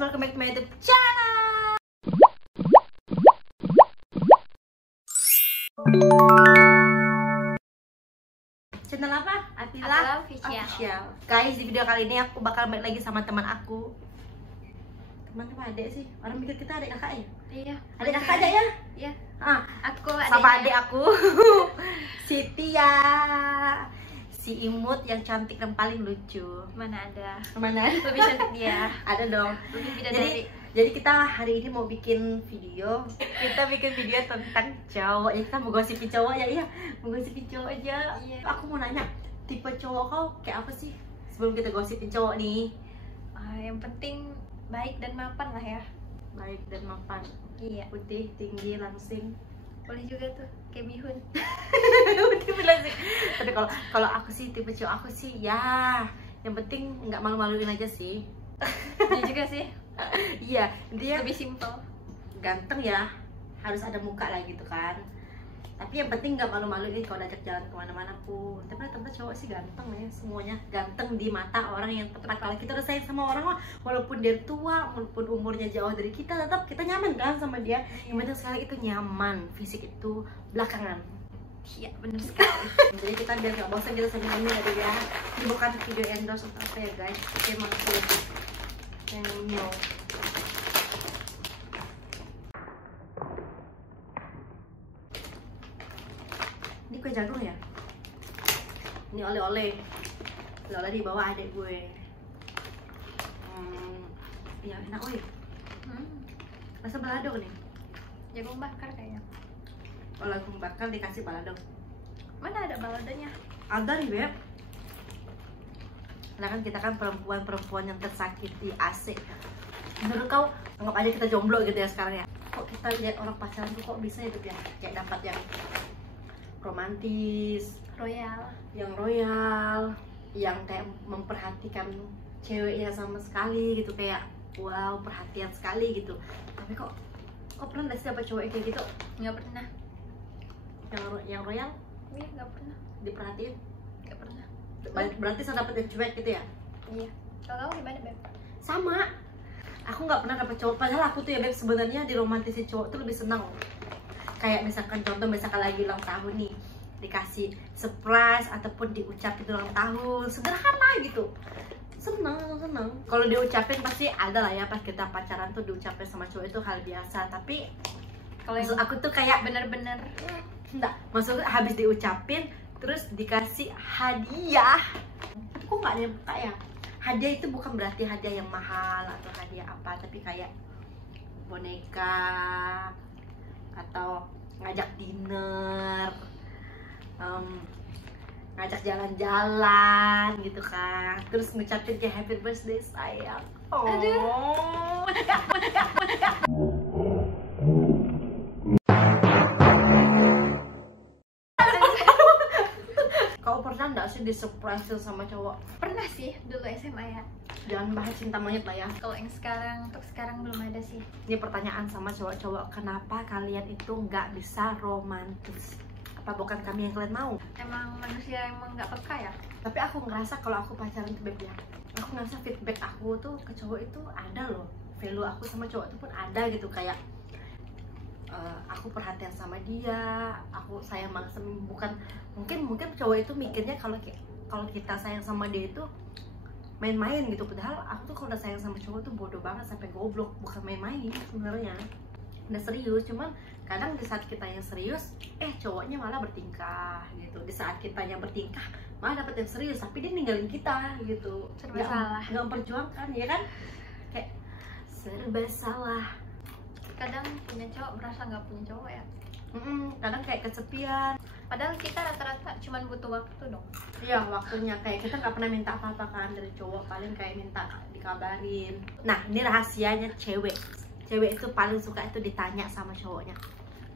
welcome back to my YouTube channel. Channel apa? Atila Official. Guys, di video kali ini aku bakal balik lagi sama teman aku. Teman apa adik sih? Orang mikir kita adik kakak ya? Iya. Adik kakak aja ya? Iya. Aku sama adik aku. Si Tia, si imut yang cantik dan paling lucu. Mana ada? Mana ada? Lebih cantik dia. Ada dong. Lebih bidadari. Jadi kita hari ini mau bikin video. Kita bikin video tentang cowok. Ya kita mau gosipin cowok ya, iya. Mau gosipin cowok aja. Iya. Aku mau nanya, tipe cowok kau kayak apa sih? Sebelum kita gosipin cowok nih. Yang penting baik dan mapan lah ya. Baik dan mapan. Iya. Putih, tinggi, langsing. Boleh juga tuh kayak bihun. Putih, langsing. Tapi kalau aku sih tipe cowok aku sih ya, yang penting nggak malu-maluin aja sih. Dia juga sih. Iya, dia Lebih simple. ganteng ya, harus ada muka lah gitu kan. Tapi yang penting nggak malu-maluin kalau diajak jalan kemana-mana pun. Tapi ternyata cowok sih ganteng ya, semuanya ganteng di mata orang yang tepat. Kalau kita udah sayang sama orang mah, walaupun dia tua, walaupun umurnya jauh dari kita, tetap kita nyaman kan sama dia. Yang penting sekali itu nyaman, fisik itu belakangan. Iya, bener sekali. Jadi kita biar nggak bosan kita sambil nyanyi aja ya. Ini bukan video endorse atau apa ya guys, tapi emang yang new. Ini kue jagung ya? Ini oleh-oleh. Oleh-oleh di bawah adik gue. Ya enak woi. Rasa balado nih. Jagung bakar kayaknya. Kalau jagung bakar dikasih balado. Mana ada baladonya? Ada nih Beb. Karena kan kita kan perempuan-perempuan yang tersakiti asik. Menurut kau, anggap aja kita jomblo gitu ya sekarang ya. Kok kita lihat orang pacaran tuh kok bisa ya ya? Kayak dapat yang romantis, Royal, yang kayak memperhatikan ceweknya sama sekali gitu, kayak wow, perhatian sekali gitu. Tapi kok pernah gak sih dapat cowok kayak gitu? nggak pernah. Yang royal Iya, nggak pernah. diperhatiin? Nggak pernah. Berarti saya dapet yang cuek gitu ya? Iya. Kalau kamu gimana, Beb? Sama, aku nggak pernah dapet cowok. Padahal aku tuh ya Beb, sebenarnya diromantisin cowok tuh lebih senang. Kayak misalkan contoh, misalkan lagi ulang tahun nih, dikasih surprise ataupun diucapin ulang tahun, sederhana gitu, seneng. Kalau diucapin pasti ada lah ya, pas kita pacaran tuh diucapin sama cowok itu hal biasa. Tapi Kalau maksud yang aku tuh kayak bener-bener enggak, maksudnya habis diucapin terus dikasih hadiah. Tapi kok nggak ada yang buka ya? Hadiah itu bukan berarti hadiah yang mahal atau hadiah apa, tapi kayak boneka atau ngajak dinner, ngajak jalan-jalan gitu kan, terus ngucapin kayak happy birthday sayang. Oh. Kau pernah nggak sih disurprise sama cowok? pernah sih dulu SMA ya. Jangan bahas cinta monyet lah ya. Kalau yang sekarang, untuk sekarang belum ada sih. Ini pertanyaan sama cowok-cowok, kenapa kalian itu nggak bisa romantis? Apa bukan kami yang kalian mau? Emang manusia emang nggak peka ya? Tapi aku ngerasa kalau aku pacaran tuh Beb ya, aku ngerasa feedback aku tuh ke cowok itu ada loh. Value aku sama cowok itu pun ada gitu, kayak aku perhatian sama dia, aku sayang banget sama, bukan mungkin cowok itu mikirnya kalau kita sayang sama dia itu main-main gitu. Padahal aku tuh kalau udah sayang sama cowok tuh bodoh banget sampai goblok, bukan main-main sebenarnya, udah serius. Cuman kadang di saat kita yang serius, cowoknya malah bertingkah gitu. Di saat kita yang bertingkah malah dapet yang serius, tapi dia ninggalin kita gitu. Serba salah. Nggak memperjuangkan ya kan, kayak serba salah. Kadang punya cowok merasa nggak punya cowok ya. Kadang kayak kesepian. Padahal kita rata-rata cuman butuh waktu dong. Iya, waktunya kayak kita nggak pernah minta apa-apa kan dari cowok, paling kayak minta dikabarin. Nah, ini rahasianya cewek itu paling suka itu ditanya sama cowoknya.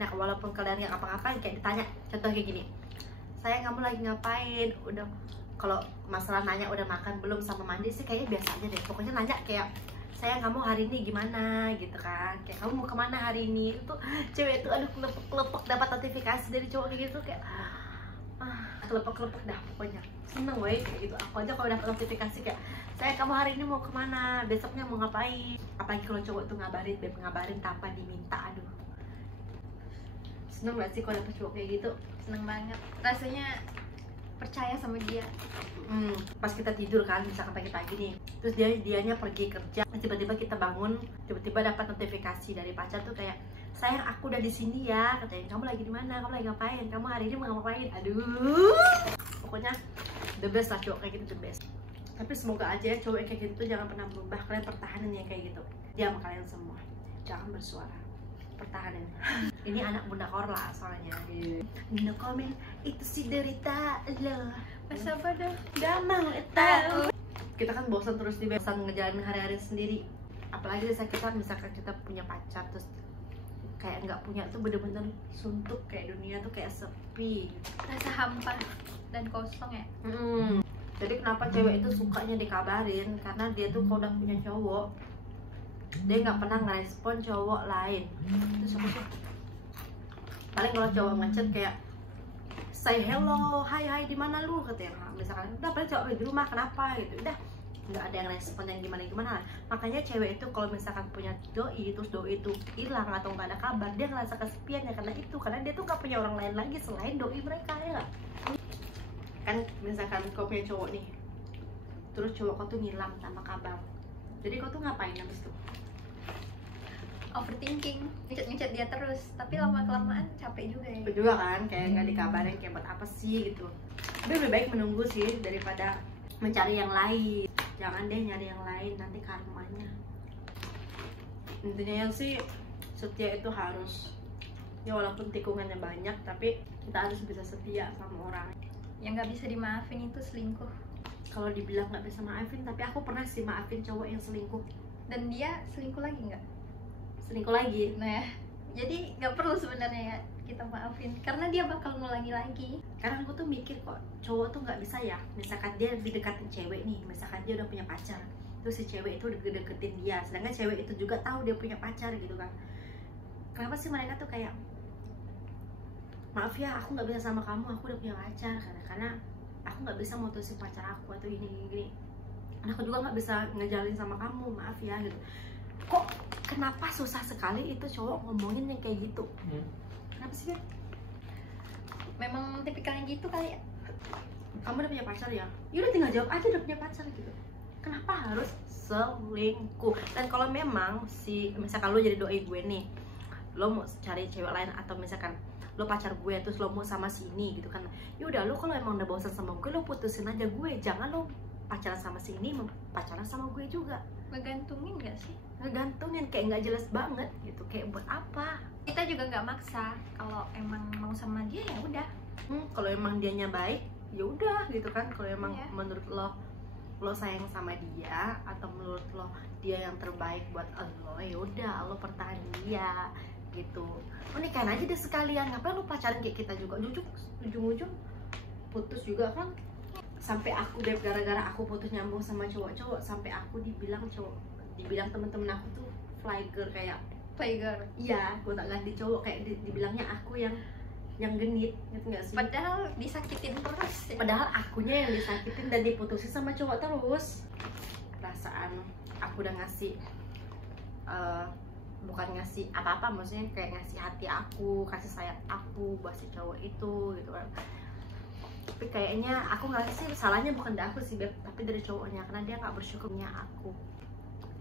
Nah, walaupun kalian nggak ngapa-ngapain, kayak ditanya. Contoh kayak gini, sayang kamu lagi ngapain? Udah, kalau masalah nanya udah makan belum sama mandi sih kayaknya biasa aja deh. Pokoknya nanya kayak, sayang kamu hari ini gimana gitu kan, kayak kamu mau kemana hari ini. Itu cewek itu aduh kelepek dapat notifikasi dari cowok kayak gitu, kayak kelepek-kelepek dah pokoknya. Seneng weh kayak gitu. Aku aja kalau dapat notifikasi kayak, saya kamu hari ini mau kemana, besoknya mau ngapain. Apalagi kalau cowok tuh ngabarin, beb ngabarin tanpa diminta, aduh. Seneng gak sih kalau dapet cowok kayak gitu? Seneng banget, rasanya percaya sama dia. Pas kita tidur kan, misalkan pagi-pagi nih, terus dianya pergi kerja, tiba-tiba kita bangun, tiba-tiba dapat notifikasi dari pacar tuh kayak, sayang aku udah di sini ya, katanya, kamu lagi di mana, kamu lagi ngapain, kamu hari ini mau ngapain, aduh, pokoknya the best lah cowok kayak gitu, the best. Tapi semoga aja ya cowok kayak gitu tuh jangan pernah berubah, kalian pertahanin ya kayak gitu, dia sama kalian semua, jangan bersuara, pertahanin. Ini anak Bunda Korla soalnya. No comment, itu si derita lo. Masa pada Gak mau tahu. Kita kan bosan terus di bosan ngejalanin hari-hari sendiri. Apalagi desa kita, misalkan kita punya pacar terus kayak nggak punya tuh bener-bener suntuk, kayak dunia tuh kayak sepi. rasa hampa dan kosong ya. Jadi kenapa cewek itu sukanya dikabarin? Karena dia tuh kalau udah punya cowok, dia nggak pernah ngerespon cowok lain. Terus apa sih? Paling kalau cowok ngechat kayak say hello, hai di mana lu, katanya. Misalkan udah paling cowok di rumah, kenapa gitu, udah nggak ada yang respon yang gimana. Makanya cewek itu kalau misalkan punya doi, terus doi itu hilang atau nggak ada kabar, dia ngerasa kesepian ya karena itu, karena dia tuh nggak punya orang lain lagi selain doi mereka, ya nggak? Kan misalkan kau punya cowok nih, terus cowok kau tuh ngilang tanpa kabar, jadi kau tuh ngapain habis itu? Overthinking, ngechat dia terus, tapi lama-kelamaan capek juga ya. Itu juga kan, kayak nggak dikabarin, kayak buat apa sih gitu. Tapi lebih baik menunggu sih daripada mencari yang lain. Jangan deh nyari yang lain, nanti karmanya. Intinya yang sih, setia itu harus, ya walaupun tikungannya banyak, tapi kita harus bisa setia sama orang. Yang nggak bisa dimaafin itu selingkuh. Kalau dibilang nggak bisa maafin, tapi aku pernah sih maafin cowok yang selingkuh. Dan dia selingkuh lagi nggak? Selingkuh lagi. Nah, jadi nggak perlu sebenarnya ya kita maafin, karena dia bakal ngulangi lagi. Karena aku tuh mikir kok, cowok tuh nggak bisa ya, misalkan dia didekatin cewek nih, misalkan dia udah punya pacar, terus si cewek itu udah deketin dia, sedangkan cewek itu juga tahu dia punya pacar gitu kan. Kenapa sih mereka tuh kayak, maaf ya aku nggak bisa sama kamu, aku udah punya pacar, karena aku nggak bisa mutusin pacar aku atau gini. Aku juga nggak bisa ngejalin sama kamu, maaf ya gitu. Kok kenapa susah sekali itu cowok ngomongin yang kayak gitu? Kenapa sih kan? Memang tipikalnya gitu kali ya. Kamu udah punya pacar ya? Yaudah tinggal jawab aja udah punya pacar gitu. Kenapa harus selingkuh? Dan kalau memang misalkan lo jadi doi gue nih, lo mau cari cewek lain atau misalkan lo pacar gue terus lo mau sama si ini gitu kan, yaudah lo kalau emang udah bosan sama gue, lo putusin aja gue, jangan lo pacaran sama si ini pacaran sama gue juga. Ngegantungin gak sih? Ngegantungin, kayak nggak jelas banget gitu, kayak buat apa? Kita juga nggak maksa, kalau emang mau sama dia ya udah. Kalau emang dianya baik ya udah gitu kan. Kalau emang Iya. menurut lo sayang sama dia, atau menurut lo dia yang terbaik buat lo, ya udah lo pertahanin dia gitu. Lo nikahin aja deh sekalian, ngapain lo pacaran kayak kita juga, ujung-ujung putus juga kan. Sampai aku deh, gara-gara aku putus nyambung sama cowok-cowok, sampai aku dibilang temen-temen aku tuh flyer, kayak Playgirl. iya, gue tak ganti cowok, kayak dibilangnya aku yang genit, gitu nggak sih? Padahal disakitin terus ya. Padahal akunya yang disakitin dan diputusin sama cowok terus. Perasaan aku udah ngasih, bukan ngasih apa-apa, maksudnya kayak ngasih hati aku, kasih sayang aku buat si cowok itu gitu kan. Tapi kayaknya aku nggak sih, salahnya bukan dari aku sih Beb, tapi dari cowoknya, karena dia nggak bersyukurnya aku.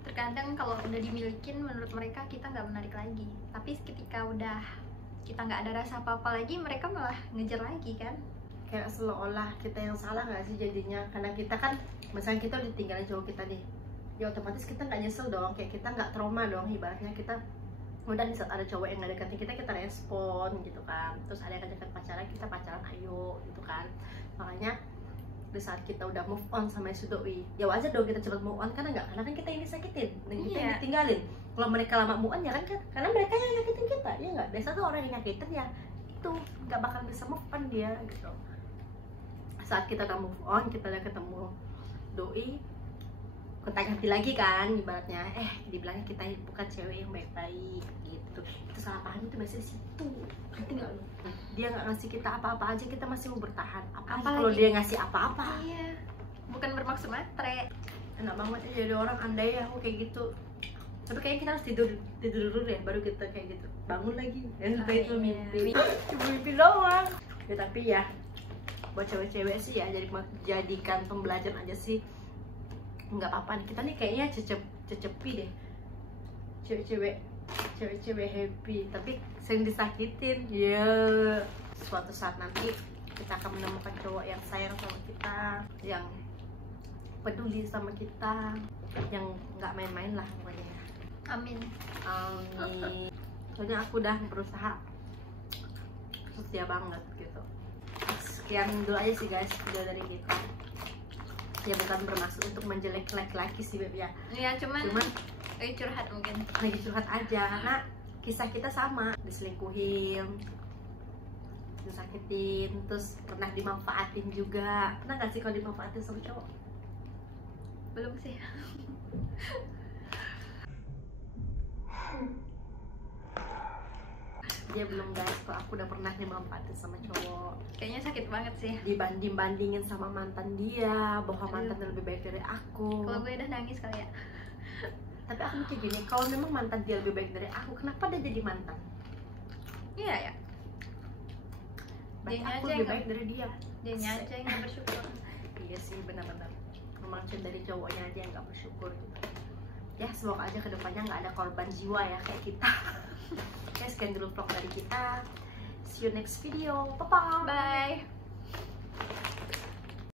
Terkadang kalau udah dimilikin, menurut mereka kita nggak menarik lagi, tapi ketika udah kita nggak ada rasa apa-apa lagi, mereka malah ngejar lagi kan. Kayak seolah-olah kita yang salah nggak sih jadinya, karena kita kan misalnya kita udah tinggalin cowok kita nih, ya otomatis kita nggak nyesel dong, kayak kita nggak trauma dong, ibaratnya kita udah di saat ada cowok yang nggak deketin kita respon gitu kan, terus ada yang deket pacaran, kita pacaran ayo gitu kan. Makanya di saat kita udah move on sama si doi, ya wajar dong kita cepat move on, karena kan kita yang disakitin dan kita yang ditinggalin. Kalau mereka lama move on ya kan, karena mereka yang nyakitin kita, ya nggak? Biasa tuh orang yang nyakitin ya itu nggak bakal bisa move on dia gitu. Saat kita udah move on, kita udah ketemu doi, kita ganti lagi kan ibaratnya, dibilangnya kita bukan cewek yang baik-baik gitu. Itu salah paham itu biasanya di situ, ngerti nggak lu? Dia nggak ngasih kita apa-apa aja kita masih mau bertahan, apalagi kalau dia ngasih apa-apa. Iya, bukan bermaksud matre. Enak banget ya jadi orang, andai aku kayak gitu. Tapi kayaknya kita harus tidur dulu deh baru kita kayak gitu bangun lagi. Dan itu mimpi, cuma mimpi doang ya. Tapi ya buat cewek-cewek sih ya, jadikan pembelajaran aja sih. Nggak apa-apa nih, kita nih kayaknya cecepi deh, cewek-cewek happy tapi sering disakitin ya. Suatu saat nanti kita akan menemukan cowok yang sayang sama kita, yang peduli sama kita, yang nggak main-main lah pokoknya. Amin. Amin. Soalnya aku udah berusaha setia banget gitu. Sekian dulu aja sih guys video dari kita. Ya bukan bermaksud untuk menjelek-jelek lagi sih Beb ya. Iya, cuman lagi curhat mungkin. Lagi curhat aja karena kisah kita sama, diselingkuhin, disakitin, terus pernah dimanfaatin juga. Pernah gak sih kalau dimanfaatin sama cowok? Belum sih. Dia belum guys, kalau aku udah pernah dimanfaatin sama cowok. Kayaknya sakit banget sih. Dibanding-bandingin sama mantan dia, bahwa mantan lebih baik dari aku. Kalau gue udah nangis kali ya. Tapi aku mikir gini, kalau memang mantan dia lebih baik dari aku, kenapa dia jadi mantan? Iya ya. Berarti Dianya aku aja lebih yang baik dari dia. Dianya aja yang gak bersyukur. Iya sih, benar-benar. Memang dari cowoknya aja yang gak bersyukur gitu. Ya semoga aja kedepannya nggak ada korban jiwa ya kayak kita. Oke, sekian dulu vlog dari kita. See you next video. Bye-bye. Bye.